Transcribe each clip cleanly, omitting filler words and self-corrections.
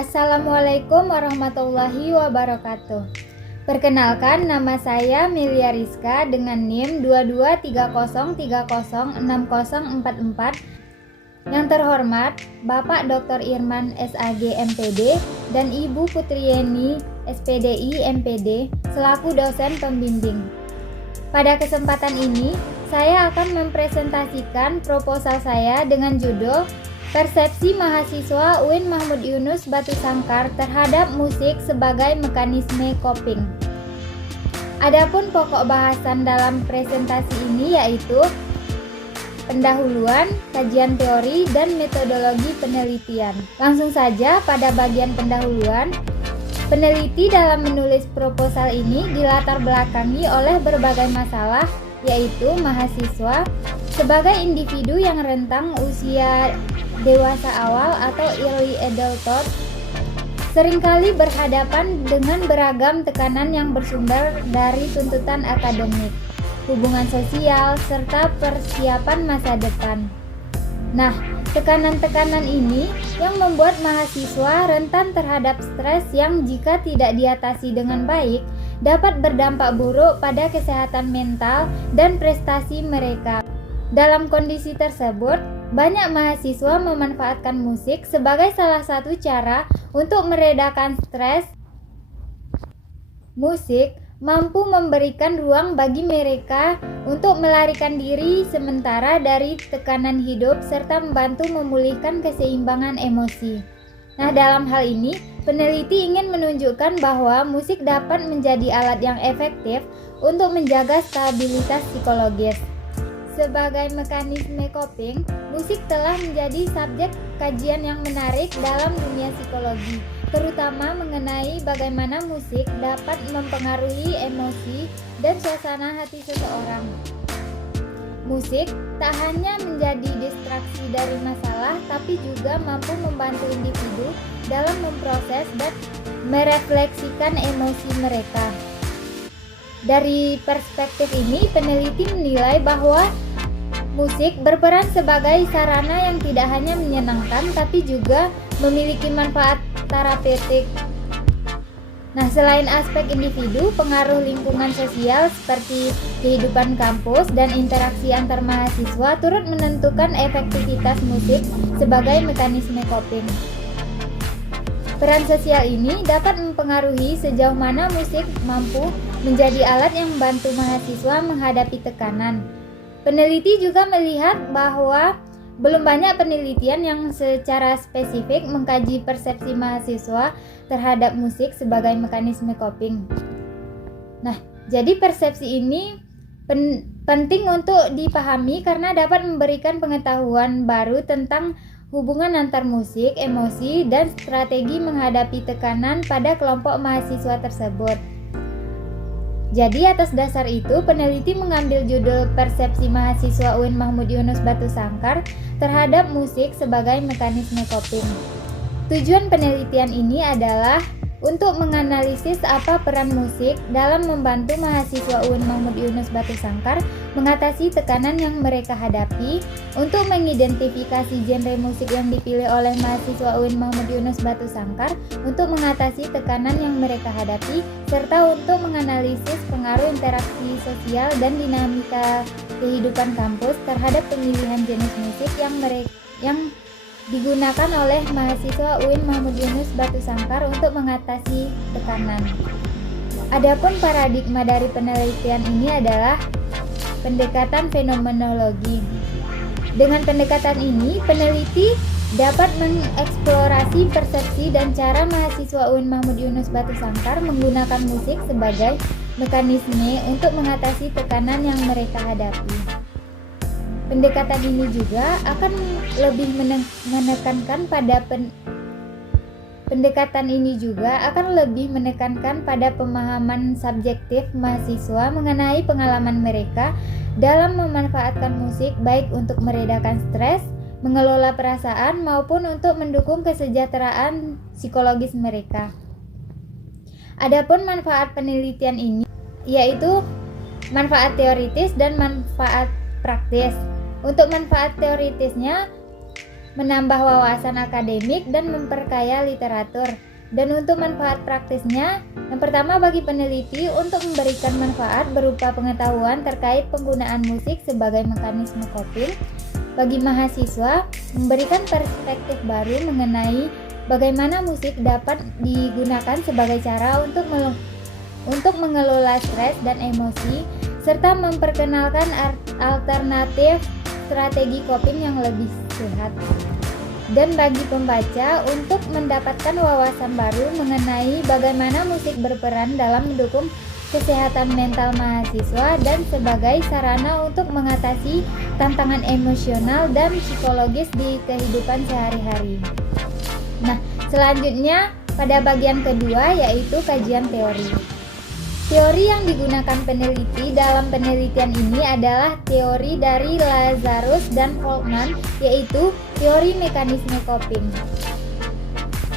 Assalamualaikum warahmatullahi wabarakatuh. Perkenalkan, nama saya Milia Rizka dengan NIM 2230306044. Yang terhormat Bapak Dr. Irman SAG MPD dan Ibu Putrieni SPDI MPD selaku dosen pembimbing. Pada kesempatan ini, saya akan mempresentasikan proposal saya dengan judul Persepsi Mahasiswa UIN Mahmud Yunus Batu Sangkar terhadap musik sebagai mekanisme coping. Adapun pokok bahasan dalam presentasi ini yaitu pendahuluan, kajian teori, dan metodologi penelitian. Langsung saja pada bagian pendahuluan. Peneliti dalam menulis proposal ini dilatar belakangi oleh berbagai masalah, yaitu mahasiswa sebagai individu yang rentang usia dewasa awal atau early adulthood seringkali berhadapan dengan beragam tekanan yang bersumber dari tuntutan akademik, hubungan sosial, serta persiapan masa depan. Nah, tekanan-tekanan ini yang membuat mahasiswa rentan terhadap stres yang jika tidak diatasi dengan baik dapat berdampak buruk pada kesehatan mental dan prestasi mereka. Dalam kondisi tersebut, banyak mahasiswa memanfaatkan musik sebagai salah satu cara untuk meredakan stres. Musik mampu memberikan ruang bagi mereka untuk melarikan diri sementara dari tekanan hidup serta membantu memulihkan keseimbangan emosi. Nah, dalam hal ini, peneliti ingin menunjukkan bahwa musik dapat menjadi alat yang efektif untuk menjaga stabilitas psikologis. Sebagai mekanisme coping, musik telah menjadi subjek kajian yang menarik dalam dunia psikologi, terutama mengenai bagaimana musik dapat mempengaruhi emosi dan suasana hati seseorang. Musik tak hanya menjadi distraksi dari masalah, tapi juga mampu membantu individu dalam memproses dan merefleksikan emosi mereka. Dari perspektif ini, peneliti menilai bahwa musik berperan sebagai sarana yang tidak hanya menyenangkan, tapi juga memiliki manfaat terapeutik. Nah, selain aspek individu, pengaruh lingkungan sosial seperti kehidupan kampus dan interaksi antar mahasiswa turut menentukan efektivitas musik sebagai mekanisme coping. Peran sosial ini dapat mempengaruhi sejauh mana musik mampu menjadi alat yang membantu mahasiswa menghadapi tekanan. Peneliti juga melihat bahwa belum banyak penelitian yang secara spesifik mengkaji persepsi mahasiswa terhadap musik sebagai mekanisme coping. Nah, jadi persepsi ini penting untuk dipahami karena dapat memberikan pengetahuan baru tentang hubungan antar musik, emosi, dan strategi menghadapi tekanan pada kelompok mahasiswa tersebut. Jadi atas dasar itu, peneliti mengambil judul Persepsi Mahasiswa UIN Mahmud Yunus Batu Sangkar terhadap musik sebagai mekanisme coping. Tujuan penelitian ini adalah untuk menganalisis apa peran musik dalam membantu mahasiswa UIN Mahmud Yunus Batu Sangkar mengatasi tekanan yang mereka hadapi, untuk mengidentifikasi genre musik yang dipilih oleh mahasiswa UIN Mahmud Yunus Batu Sangkar untuk mengatasi tekanan yang mereka hadapi, serta untuk menganalisis pengaruh interaksi sosial dan dinamika kehidupan kampus terhadap pemilihan jenis musik yang digunakan oleh mahasiswa UIN Mahmud Yunus Batu Sangkar untuk mengatasi tekanan. Adapun paradigma dari penelitian ini adalah pendekatan fenomenologi. Dengan pendekatan ini, peneliti dapat mengeksplorasi persepsi dan cara mahasiswa UIN Mahmud Yunus Batu Sangkar menggunakan musik sebagai mekanisme untuk mengatasi tekanan yang mereka hadapi. Pendekatan ini juga akan lebih menekankan pada pemahaman subjektif mahasiswa mengenai pengalaman mereka dalam memanfaatkan musik baik untuk meredakan stres, mengelola perasaan, maupun untuk mendukung kesejahteraan psikologis mereka. Adapun manfaat penelitian ini yaitu manfaat teoritis dan manfaat praktis. Untuk manfaat teoritisnya, menambah wawasan akademik, dan memperkaya literatur. Dan untuk manfaat praktisnya, yang pertama bagi peneliti untuk memberikan manfaat berupa pengetahuan terkait penggunaan musik sebagai mekanisme coping. Bagi mahasiswa, memberikan perspektif baru mengenai bagaimana musik dapat digunakan sebagai cara untuk mengelola stres dan emosi, serta memperkenalkan alternatif strategi coping yang lebih sehat. Dan bagi pembaca untuk mendapatkan wawasan baru mengenai bagaimana musik berperan dalam mendukung kesehatan mental mahasiswa dan sebagai sarana untuk mengatasi tantangan emosional dan psikologis di kehidupan sehari-hari. Nah, selanjutnya pada bagian kedua yaitu kajian teori. Teori yang digunakan peneliti dalam penelitian ini adalah teori dari Lazarus dan Folkman, yaitu teori mekanisme coping.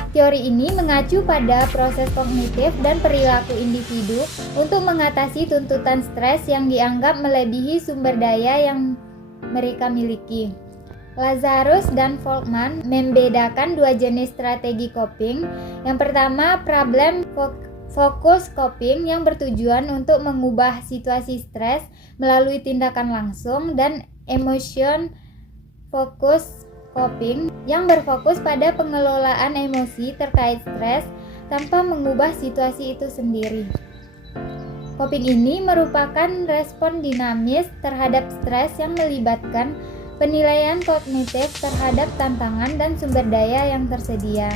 Teori ini mengacu pada proses kognitif dan perilaku individu untuk mengatasi tuntutan stres yang dianggap melebihi sumber daya yang mereka miliki. Lazarus dan Folkman membedakan dua jenis strategi coping. Yang pertama, problem fokus coping yang bertujuan untuk mengubah situasi stres melalui tindakan langsung, dan emotion focus coping yang berfokus pada pengelolaan emosi terkait stres tanpa mengubah situasi itu sendiri. Coping ini merupakan respon dinamis terhadap stres yang melibatkan penilaian kognitif terhadap tantangan dan sumber daya yang tersedia.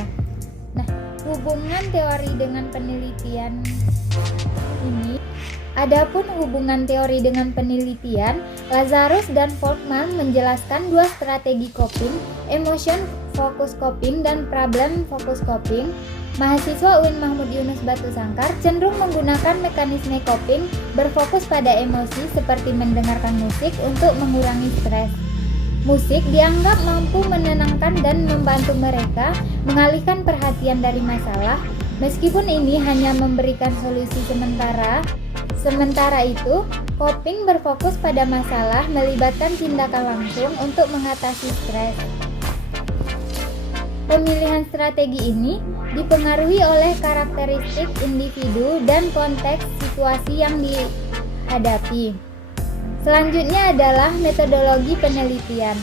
Hubungan teori dengan penelitian ini. Adapun hubungan teori dengan penelitian, Lazarus dan Folkman menjelaskan dua strategi coping, emotion focus coping dan problem focus coping. Mahasiswa UIN Mahmud Yunus Batu Sangkar cenderung menggunakan mekanisme coping berfokus pada emosi seperti mendengarkan musik untuk mengurangi stres. Musik dianggap mampu menenangkan dan membantu mereka mengalihkan perhatian dari masalah, meskipun ini hanya memberikan solusi sementara. Sementara itu, coping berfokus pada masalah melibatkan tindakan langsung untuk mengatasi stres. Pemilihan strategi ini dipengaruhi oleh karakteristik individu dan konteks situasi yang dihadapi. Selanjutnya adalah metodologi penelitian.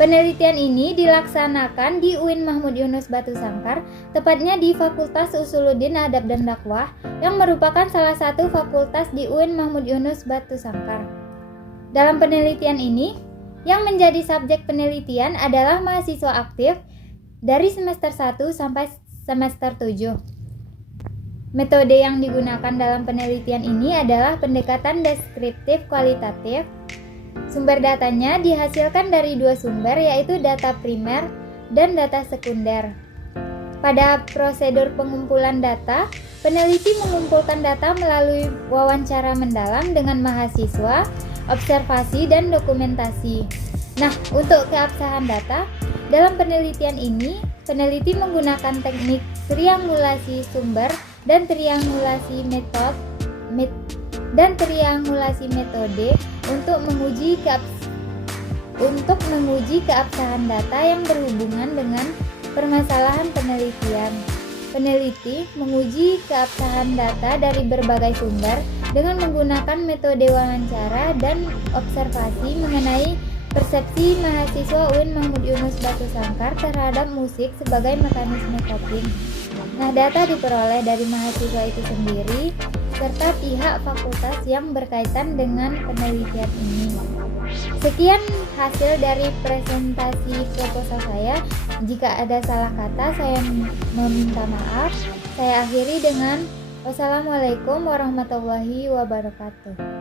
Penelitian ini dilaksanakan di UIN Mahmud Yunus Batu Sangkar, tepatnya di Fakultas Usuluddin Adab dan Dakwah, yang merupakan salah satu fakultas di UIN Mahmud Yunus Batu Sangkar. Dalam penelitian ini, yang menjadi subjek penelitian adalah mahasiswa aktif dari semester 1 sampai semester 7. Metode yang digunakan dalam penelitian ini adalah pendekatan deskriptif kualitatif. Sumber datanya dihasilkan dari dua sumber, yaitu data primer dan data sekunder. Pada prosedur pengumpulan data, peneliti mengumpulkan data melalui wawancara mendalam dengan mahasiswa, observasi, dan dokumentasi. Nah, untuk keabsahan data, dalam penelitian ini, peneliti menggunakan teknik triangulasi sumber dan triangulasi metode untuk menguji keabsahan data yang berhubungan dengan permasalahan penelitian. Peneliti menguji keabsahan data dari berbagai sumber dengan menggunakan metode wawancara dan observasi mengenai persepsi mahasiswa UIN Mahmud Yunus Batu Sangkar terhadap musik sebagai mekanisme coping. Nah, data diperoleh dari mahasiswa itu sendiri serta pihak fakultas yang berkaitan dengan penelitian ini. Sekian hasil dari presentasi proposal saya. Jika ada salah kata, saya meminta maaf. Saya akhiri dengan wassalamualaikum warahmatullahi wabarakatuh.